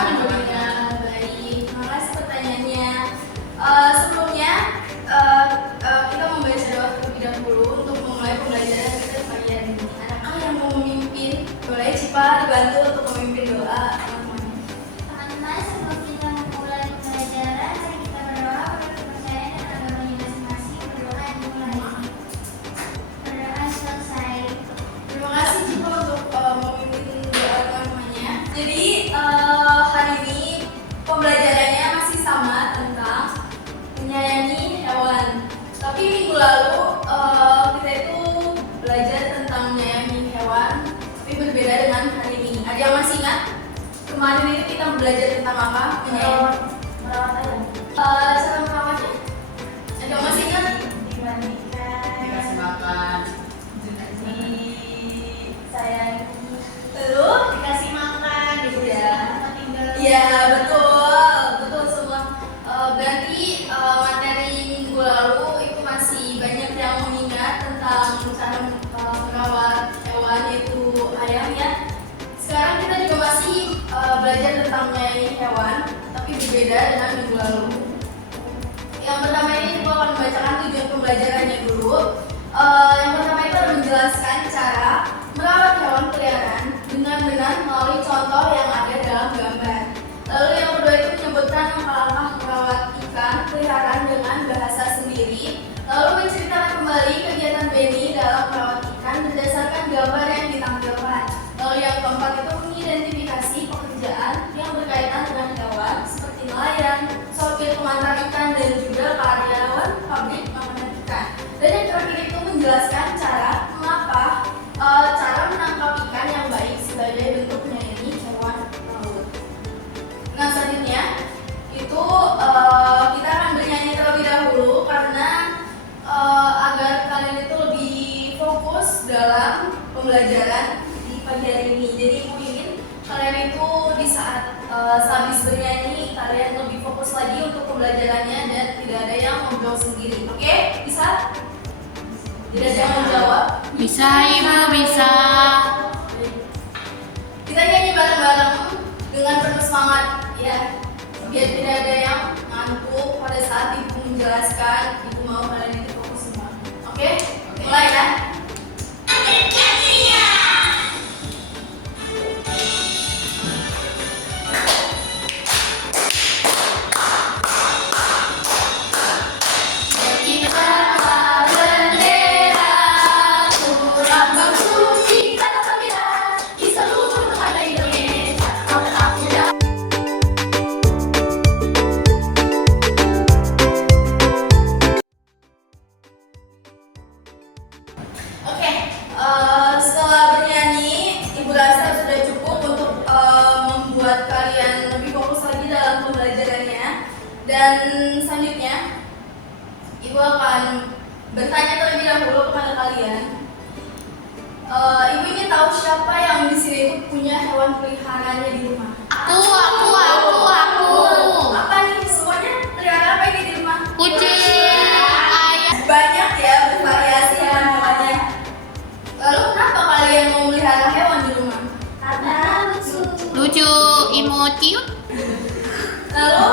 Alhamdulillah baik. Makasih pertanyaannya. Sebelumnya kita membaca doa terlebih dahulu untuk memulai pembelajaran kita pagi hari ini. Adakah yang mau memimpin? Boleh Cipa dibantu untuk memimpin doa. Teman-teman, sebelum kita memulai pembelajaran, mari kita berdoa pada kepercayaan dan agamanya masing-masing. Berdoa dimulai. Berdoa selesai. Terima kasih Cipa untuk memimpin doa teman-temannya. Jadi hari ini pembelajarannya masih sama tentang menyayangi hewan. Tapi minggu lalu kita itu belajar tentang menyayangi hewan, tapi berbeda dengan hari ini. Ada yang masih ingat? Kemarin itu kita belajar tentang apa? Merawat ayam. Cara merawatnya? Ada yang masih ingat? Dimandikan. Dikasih makan. Disayangi. Lalu? Dikasih makan. Iya. Tempat tinggal. Iya betul semua. Berarti materi minggu lalu itu masih banyak yang mengingat tentang cara merawat hewan yaitu ayam ya. Sekarang kita juga masih belajar tentang menyayangi hewan, tapi berbeda dengan minggu lalu. Yang pertama ini aku akan membacakan tujuan pembelajarannya dulu. Yang pertama itu adalah menjelaskan cara merawat hewan peliharaan dengan benar melalui contoh yang ada dalam gambar. Lalu yang kedua itu menyebutkan langkah-langkah merawat ikan peliharaan dengan bahasa sendiri. Lalu menceritakan kembali kegiatan Benny dalam merawat ikan berdasarkan gambar yang ditampilkan. Lalu yang keempat itu mengidentifikasi pekerjaan yang berkaitan dengan hewan seperti nelayan, sopir pengantar ikan dan juga karyawan pabrik makanan ikan. Dan yang terakhir itu menjelaskan cara menangkap ikan yang baik sebagai bentuk menyayangi hewan laut. Nah selanjutnya itu kita akan bernyanyi terlebih dahulu karena agar kalian itu lebih fokus dalam pembelajaran di pagi hari ini. Jadi ibu ingin kalian itu di saat sehabis bernyanyi kalian lebih fokus lagi untuk pembelajarannya dan tidak ada yang ngobrol sendiri. Oke? Bisa? Tidak ada yang menjawab? Bisa Ibu, bisa. Kita nyanyi bareng-bareng dengan penuh semangat ya, biar tidak ada yang ngantuk pada saat ibu menjelaskan. Ibu mau kalian itu fokus semua. Oke? Mulai ya. Oke, setelah bernyanyi, ibu rasa sudah cukup untuk membuat kalian lebih fokus lagi dalam pembelajarannya. Dan selanjutnya, ibu akan bertanya terlebih dahulu kepada kalian. Ibu ingin tahu siapa yang di sini itu punya hewan peliharaannya di rumah? Aku. Apa nih? Semuanya pelihara apa ini di rumah? Kucing, ayam. Banyak ya, bervariasi hewan-hewannya. Lalu kenapa kalian mau melihara hewan di rumah? Karena Lucu, imut, cute. Lalu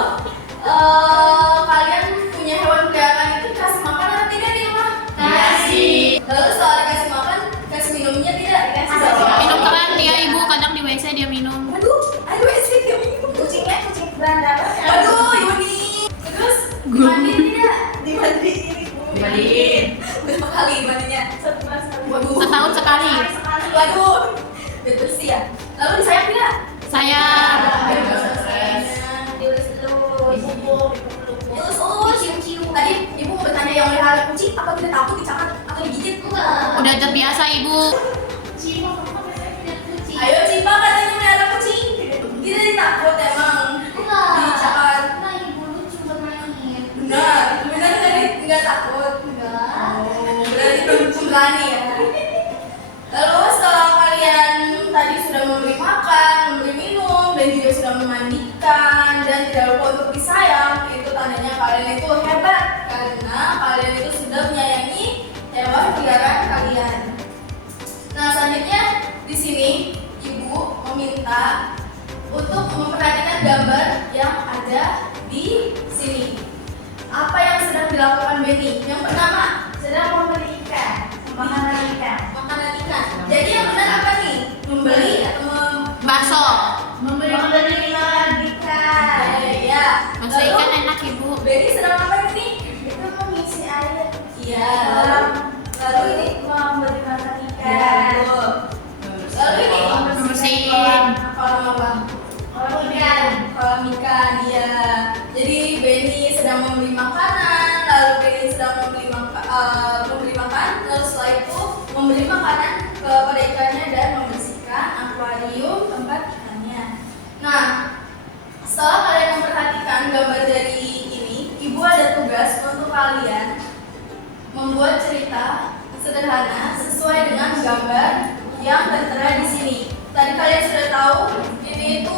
kalian punya hewan peliharaan itu kasih makan atau tidak di rumah? Kasih. Lalu setelah dikasih makan, kasih minumnya tidak? Minum keran dia Ibu, kadang di WC dia minum. Aduh sih dia minum. kucingnya kucing berandalan. Aduh, Yuni. Terus dimandiin tidak? Dimandiin. Berapa kali mandinya? Waduh. Setahun sekali. Waduh. Betul sih ya. Lalu disayang tidak? Saya Tadi ibu mau bertanya yang melihara kucing apa tidak takut dicakar atau digigit? udah terbiasa Ibu. Ayo Cipa katanya melihara kucing. Tidak ditakut emang. Dicakar. Benar nggak takut. Oh, berarti pemberani ya. Lalu setelah kalian tadi sudah memberi makan, memberi minum, dan juga sudah memandikan dan tidak lupa untuk disayang, itu tandanya kalian itu hebat karena kalian itu sudah menyayangi hewan peliharaan kalian. Nah selanjutnya di sini ibu meminta untuk memperhatikan di sini. Apa yang sedang dilakukan Benny? Yang pertama, Sedang membeli ikan, makanan ikan. makanan ikan. Jadi yang benar apa nih? Membeli atau Bakso. Membeli ikan. ya. Bakso ikan enak ibu. Benny sedang apa ini? Itu mengisi air. Iya. Lalu ini Membeli makan ya, ikan. betul. Lalu ini Membersihin. kolam apa? Kolam ikan. Kolam ikan, ya. Jadi Benny sedang membeli makanan, lalu Benny sedang membeli makan, lalu setelah itu memberi makanan kepada ikannya dan membersihkan akuarium tempat ikannya. Nah, setelah kalian memperhatikan gambar dari ini, ibu ada tugas untuk kalian membuat cerita sederhana sesuai dengan gambar yang tertera di sini. Tadi kalian sudah tahu, ini itu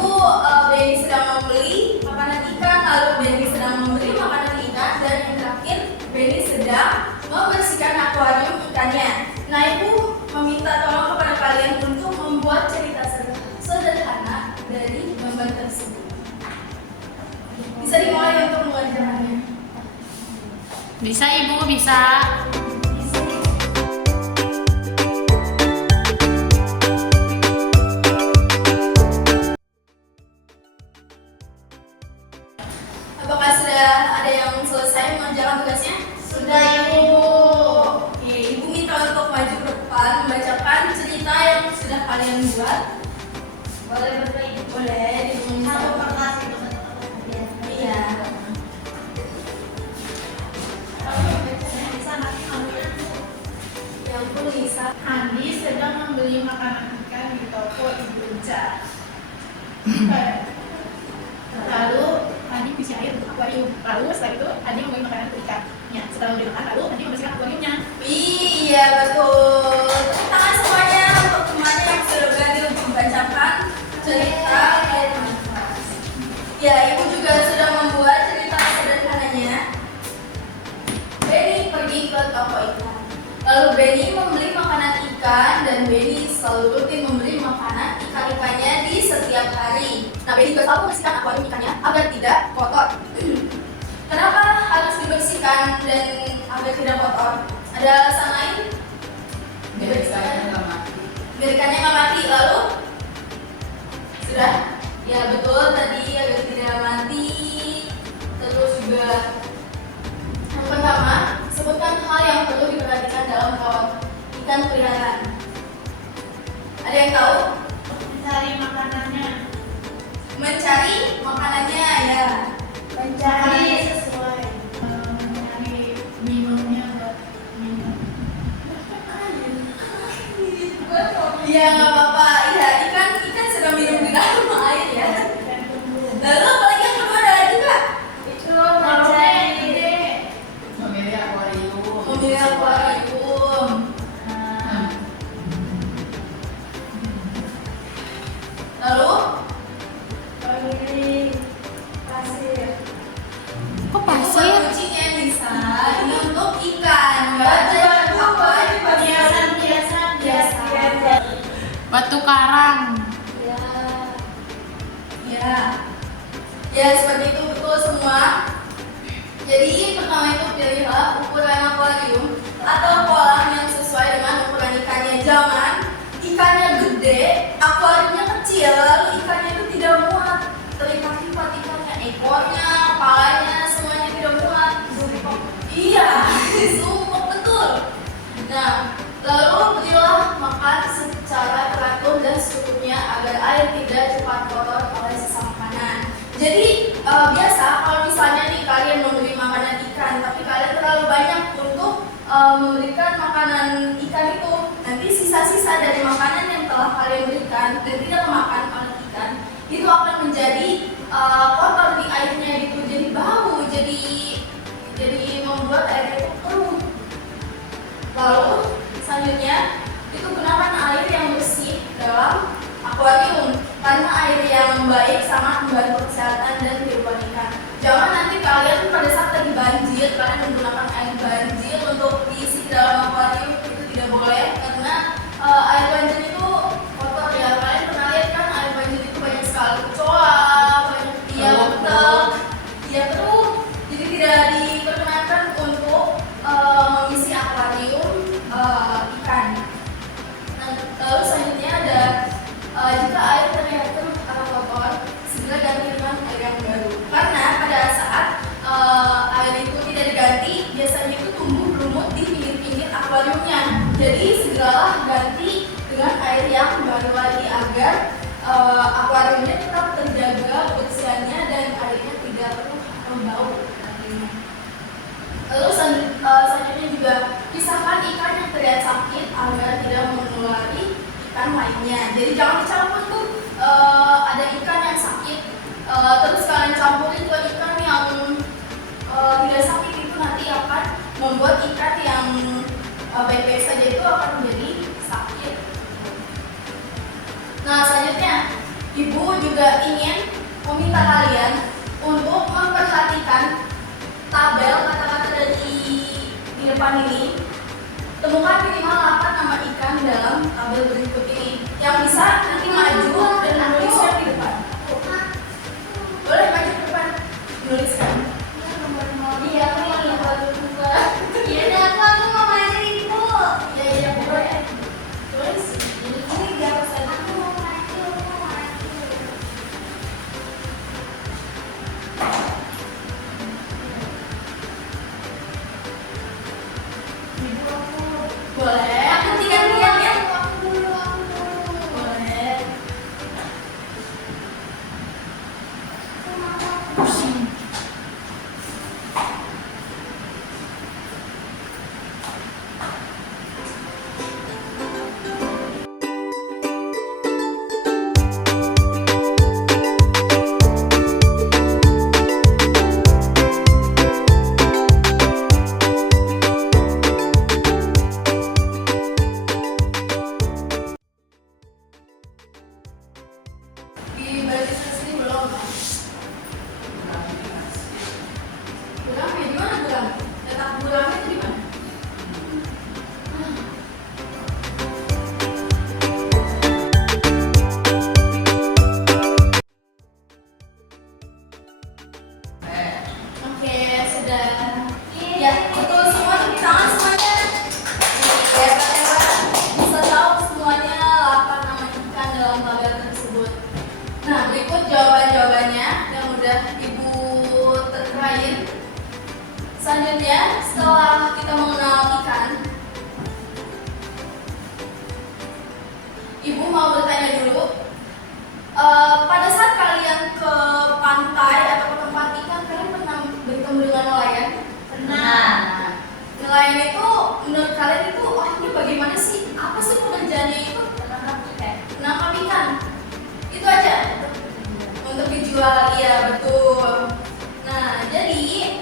Benny sedang membeli makanan ikan, lalu Benny sedang memberi makanan ikan, dan yang terakhir Benny sedang membersihkan akuarium ikannya. Nah, ibu meminta tolong kepada kalian untuk membuat cerita sederhana dari gambar tersebut. Bisa dimulai untuk mengerjakannya. Bisa ibu, bisa. Apakah sudah ada yang selesai mengerjakan tugasnya? Sudah, Ibu. Oke, ibu minta untuk maju ke depan membacakan cerita yang sudah kalian buat. Boleh betul Ibu. Boleh ditulis. Satu kertas itu. Iya. Yang pun Lisa. Andi sedang membeli makanan ikan di toko Ibu Uca. Lalu Andi isi air untuk akuarium. Lalu setelah itu Andi membeli makanan untuk ikannya. Setelah membeli makan, lalu Andi membersihkan akuariumnya. Iya, betul. Tepuk tangan semuanya untuk temannya yang sudah berani untuk membacakan cerita. Ya, ibu juga sudah membuat cerita sederhananya. Benny pergi ke toko ikan. Lalu Benny membeli makanan ikan dan Benny selalu rutin memberi makanan ikan-ikannya di setiap hari. Nah, Benny juga selalu membersihkan akuarium ikannya agar tidak kotor. Kenapa harus dibersihkan dan agar tidak kotor? Ada alasan lain? Biar ikannya nggak mati. Biar ikannya nggak mati. Lalu? Sudah? Ya betul, tadi agar tidak mati. Terus juga yang pertama, sebutkan hal yang perlu diperhatikan dalam merawat ikan peliharaan. Ada yang tahu? Mencari makanannya. Mencari makanannya, ya. Mencari sesuai. Mencari minumnya buat minum. Iya, nggak apa-apa. Iya, ikan sedang minum di dalam air ya. Dan tumbuh. Lalu apalagi yang kedua ada lagi nggak? Itu mencari Memilih akuarium. Memilih akuarium. Lalu memilih pasir. Kok itu pasir? buat kucingnya bisa. Ini untuk ikan. Nggak ada akuarium. Hiasan. Batu karang. Ya seperti itu, betul semua. Jadi pertama itu pilihlah ukuran akuarium atau kolam yang sesuai dengan ukuran ikannya. Jangan ikannya gede, akuariumnya kecil, lalu ikannya itu tidak muat. Terlipat-lipat ikannya, ekornya, kepalanya, semuanya tidak muat. Iya, sumpah betul. Nah, lalu berilah makan secara teratur dan secukupnya agar air tidak cepat kotor oleh sisa makanan. Jadi biasa kalau misalnya nih kalian memberi makanan ikan, tapi kalian terlalu banyak untuk memberikan makanan ikan itu, nanti sisa-sisa dari makanan yang telah kalian berikan dan tidak dimakan oleh ikan itu akan menjadi kotor di airnya gitu, jadi bau, jadi membuat air itu keruh. Lalu selanjutnya itu gunakan air yang bersih dalam akuarium karena air yang baik sangat membantu kesehatan dan kehidupan ikan. Jangan nanti kalian pada saat lagi banjir kalian menggunakan air banjir untuk diisi ke dalam akuarium, itu tidak boleh karena air banjir itu kotor ya. Kalian pernah lihat kan air banjir itu banyak sekali kecoa, banyak iya betul bau. Lalu selanjutnya juga pisahkan ikan yang terlihat sakit agar tidak menulari ikan lainnya. Jadi jangan dicampur tuh ada ikan yang sakit terus kalian campurin ke ikan yang tidak sakit, itu nanti akan membuat ikan yang baik-baik saja itu akan menjadi sakit. Nah selanjutnya ibu juga ingin meminta kalian untuk memperhatikan tabel kata-kata di depan ini. Temukan minimal 8 nama ikan dalam tabel berikut ini yang bisa nanti maju dan menuliskan di depan. Boleh maju ke depan, menuliskan. Iya, aku mau lihat juga. Iya, aku mau maju ibu. Iya, boleh. Tulis. Ini di atas tadi. Aku mau maju. Boleh. Aku tinggal ya. Aku dulu. Boleh. Di baris sini belum. Buramnya di mana buram? Letak buramnya itu di mana? Oke, sudah. Ya, betul semua tepuk tangan semuanya. Hebat. Bisa tahu semuanya 8 nama ikan dalam tabel tersebut. Nah, berikut jawaban-jawabannya yang udah Ibu terkain. Selanjutnya, setelah kita mengenal ikan, Ibu mau bertanya dulu, pada saat kalian ke pantai atau ke tempat ikan, kalian pernah bertemu dengan nelayan? Pernah. Nelayan itu, menurut kalian itu orangnya bagaimana sih? Apa sih pekerjaannya itu? Menangkap ikan. Itu aja? Untuk dijual, iya betul. Nah, jadi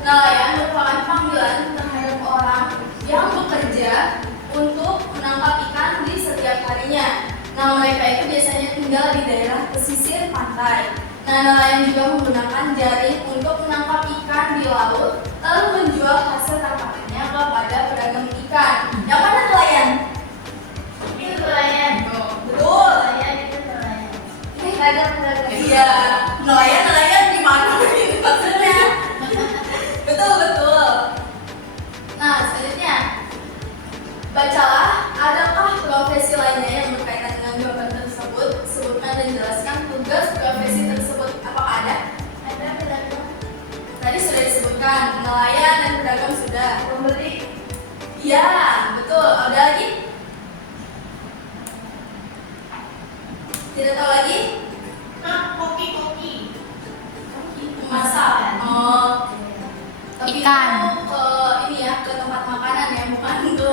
nelayan merupakan panggilan terhadap orang yang bekerja untuk menangkap ikan di setiap harinya. Nah, mereka itu biasanya tinggal di daerah pesisir pantai. Nah, nelayan juga menggunakan jaring untuk menangkap ikan di laut, lalu menjual hasil tangkapannya kepada pedagang ikan. Yang mana nelayan? Itu nelayan. Betul. Nelayan itu nelayan. Pedagang. Iya, nelayan di mana ini maksudnya? Betul. Nah, selanjutnya bacalah, adakah profesi lainnya yang berkaitan dengan jawaban tersebut? Sebutkan dan jelaskan tugas profesi tersebut. Apakah ada? Ada pedagang. Tadi sudah disebutkan, nelayan dan pedagang sudah. Pembeli. Iya, betul. Ada lagi? Tidak tahu lagi? Koki. Masak. Oh. Tapi Ikan. itu ke ini ya, ke tempat makanan ya, bukan ke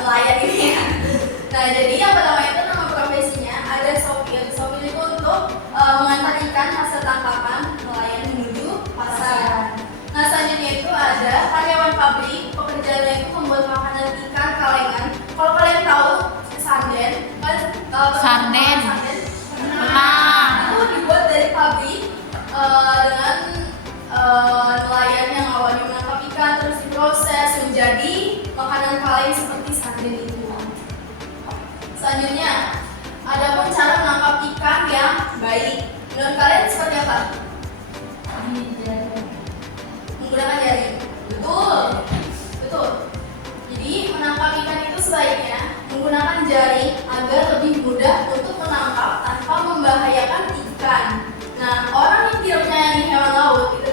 nelayan ini ya. Nah, jadi yang pertama itu nama profesinya ada sopir. Sopir itu untuk mengantar ikan hasil tangkapan nelayan menuju pasar. Nah, selanjutnya itu ada karyawan pabrik. Pekerjaannya itu membuat makanan ikan kalengan. Kalau kalian tahu sarden, kalian tahu Sarden. sarden? Pernah. Itu dibuat dari pabrik dengan nelayan yang awalnya menangkap ikan terus diproses menjadi makanan kaleng seperti sarden itu. Selanjutnya, ada pun cara menangkap ikan yang baik. Menurut kalian seperti apa? Menggunakan jaring. Betul. Jadi menangkap ikan itu sebaiknya menggunakan jaring agar lebih mudah untuk menangkap tanpa membahayakan ikan. Nah, orang yang tidak menyayangi hewan laut itu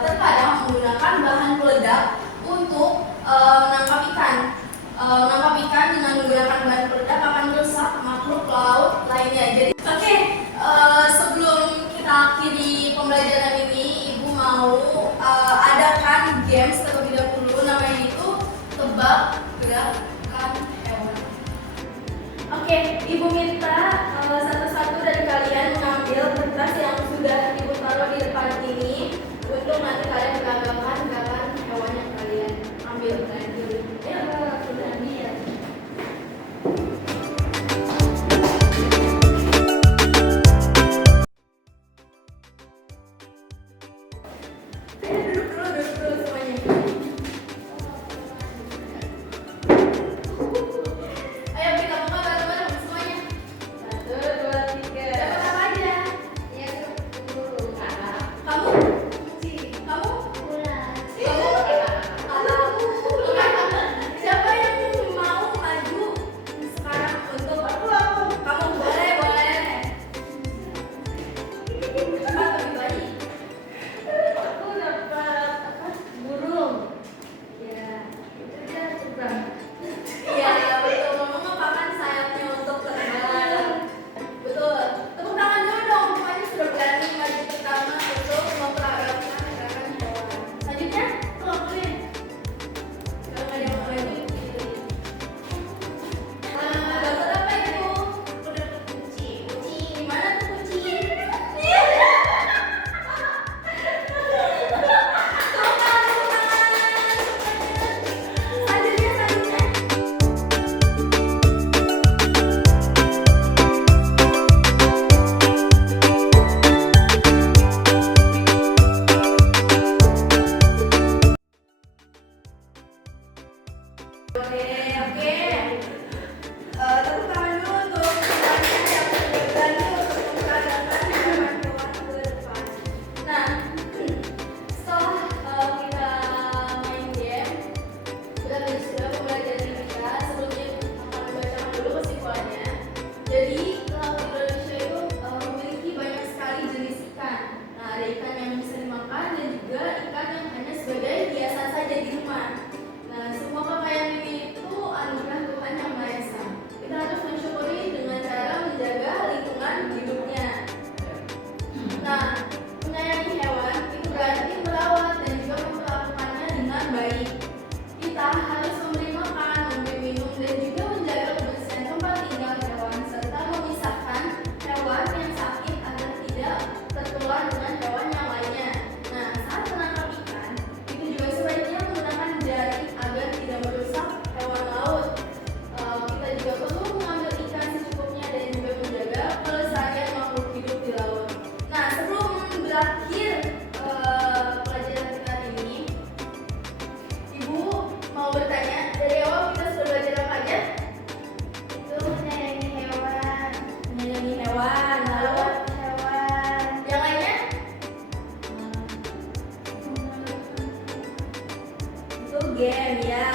terkadang menggunakan bahan peledak untuk menangkap ikan. Menangkap ikan dengan menggunakan bahan peledak akan merusak makhluk laut lainnya. Jadi, sebelum kita akhiri pembelajaran ini, Ibu mau adakan games terlebih dahulu, namanya itu tebak gerakan hewan. Oke, Ibu minta satu-satu dari kalian mengambil kertas yang sudah Ibu taruh di depan ini untuk nanti kalian menggabungkan gerakan hewan yang kalian ambil tadi. Ya, sudah ambil. Duduk dulu semuanya. Ayo kita buka bareng-bareng semuanya. 1, 2, 3. Dapat apa aja? Ya, dulu. Kamu? Kamu? Ular. Siapa yang mau maju sekarang untuk kamu? Boleh. Cepat lebih baik. Aku dapat burung. Ya, itu dia terbang. Iya, betul. Mama ngapakan sayapnya untuk terbang. Betul. Tepuk tangan dulu dong. Semuanya sudah berani maju pertama untuk memperagakan gerakan hewan. Selanjutnya, lakuin. Kalau nggak ada yang mau maju, pilih. Dapat apa itu? Aku dapat kucing. Kucing. Mana tuh kucing? Tepuk tangan. Selanjutnya. Oke. Tepuk tangan dulu untuk semuanya yang sudah berani untuk memperagakan hewan-hewan ke depan. Nah, setelah kita main game, sudah pembelajaran kita. Sebelumnya akan membacakan dulu kesimpulannya. Jadi, laut Indonesia itu memiliki banyak sekali jenis ikan. Nah, ada ikan yang bisa dimakan dan juga ikan yang hanya sebagai hiasan saja di rumah. Nah, semua kekayaan ini itu anugerah Tuhan yang Maha Esa. Kita harus mensyukuri dengan cara menjaga lingkungan hidupnya. Nah, menyayangi hewan itu berarti merawat dan juga memperlakukannya dengan baik. Kita harus memberi makan, memberi minum, dan juga menjaga kebersihan tempat tinggal hewan serta memisahkan hewan yang sakit agar tidak tertular dengan hewan yang lainnya. Nah, saat menangkap ikan, itu juga sebaiknya menggunakan jaring agar tidak merusak hewan laut. Kita juga perlu mengambil ikan secukupnya dan juga menjaga kelestarian makhluk hidup di laut. Nah, sebelum berakhir pelajaran kita ini, Ibu mau bertanya, dari awal kita sudah belajar apa aja? Itu menyayangi hewan. Menyayangi hewan, lalu Merawat hewan. yang lainnya? Itu game ya.